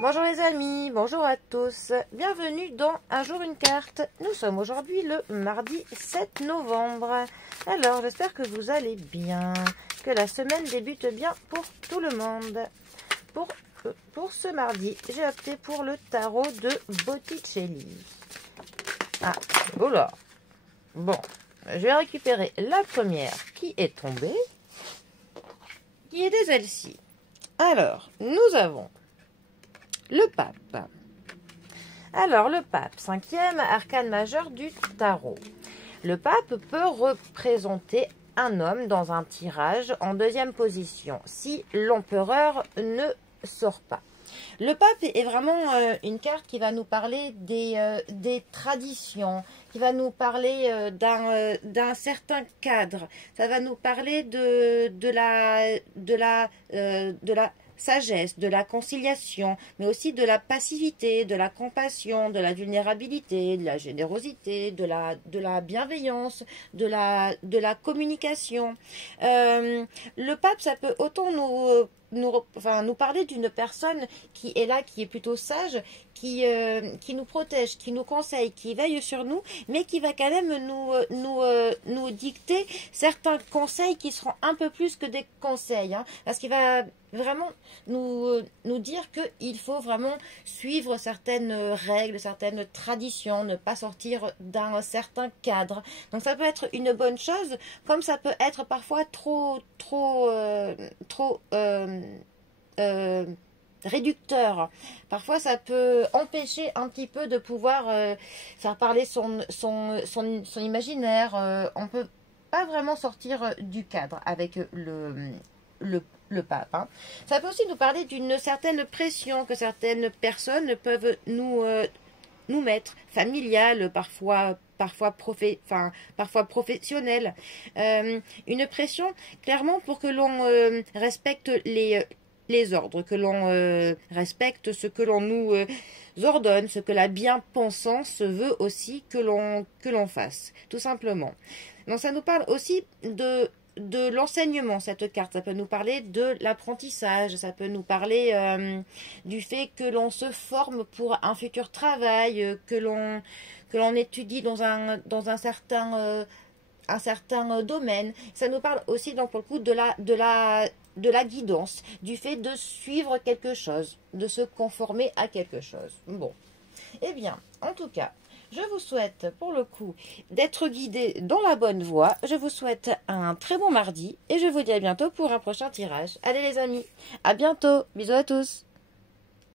Bonjour les amis, bonjour à tous, bienvenue dans Un jour une carte. Nous sommes aujourd'hui le mardi 7 novembre. Alors j'espère que vous allez bien, que la semaine débute bien pour tout le monde. Pour ce mardi, j'ai opté pour le tarot de Botticelli. Ah, voilà. Bon, je vais récupérer la première qui est tombée, qui était celle-ci. Alors, nous avons le pape. Alors, le pape, cinquième arcane majeur du tarot. Le pape peut représenter un homme dans un tirage en deuxième position, si l'empereur ne sort pas. Le pape est vraiment une carte qui va nous parler des traditions, qui va nous parler d'un certain cadre. Ça va nous parler de la sagesse, de la conciliation, mais aussi de la passivité, de la compassion, de la vulnérabilité, de la générosité, de la bienveillance, de la communication. Le pape, ça peut autant nous parler d'une personne qui est là, qui est plutôt sage, qui nous protège, qui nous conseille, qui veille sur nous, mais qui va quand même nous dicter certains conseils qui seront un peu plus que des conseils, hein, parce qu'il va vraiment nous dire qu'il faut vraiment suivre certaines règles, certaines traditions, ne pas sortir d'un certain cadre. Donc ça peut être une bonne chose, comme ça peut être parfois trop réducteur. Parfois, ça peut empêcher un petit peu de pouvoir faire parler son imaginaire. On peut pas vraiment sortir du cadre avec le pape. Hein. Ça peut aussi nous parler d'une certaine pression que certaines personnes peuvent nous mettre, familiale, parfois professionnelle. Une pression, clairement, pour que l'on respecte les ordres, que l'on respecte ce que l'on nous ordonne, ce que la bien-pensance veut aussi que l'on fasse, tout simplement. Donc ça nous parle aussi de l'enseignement, cette carte. Ça peut nous parler de l'apprentissage, ça peut nous parler du fait que l'on se forme pour un futur travail, que l'on étudie dans un certain domaine. Ça nous parle aussi, donc, pour le coup, de la guidance, du fait de suivre quelque chose, de se conformer à quelque chose. Bon, eh bien, en tout cas, je vous souhaite, pour le coup, d'être guidé dans la bonne voie. Je vous souhaite un très bon mardi et je vous dis à bientôt pour un prochain tirage. Allez les amis, à bientôt. Bisous à tous.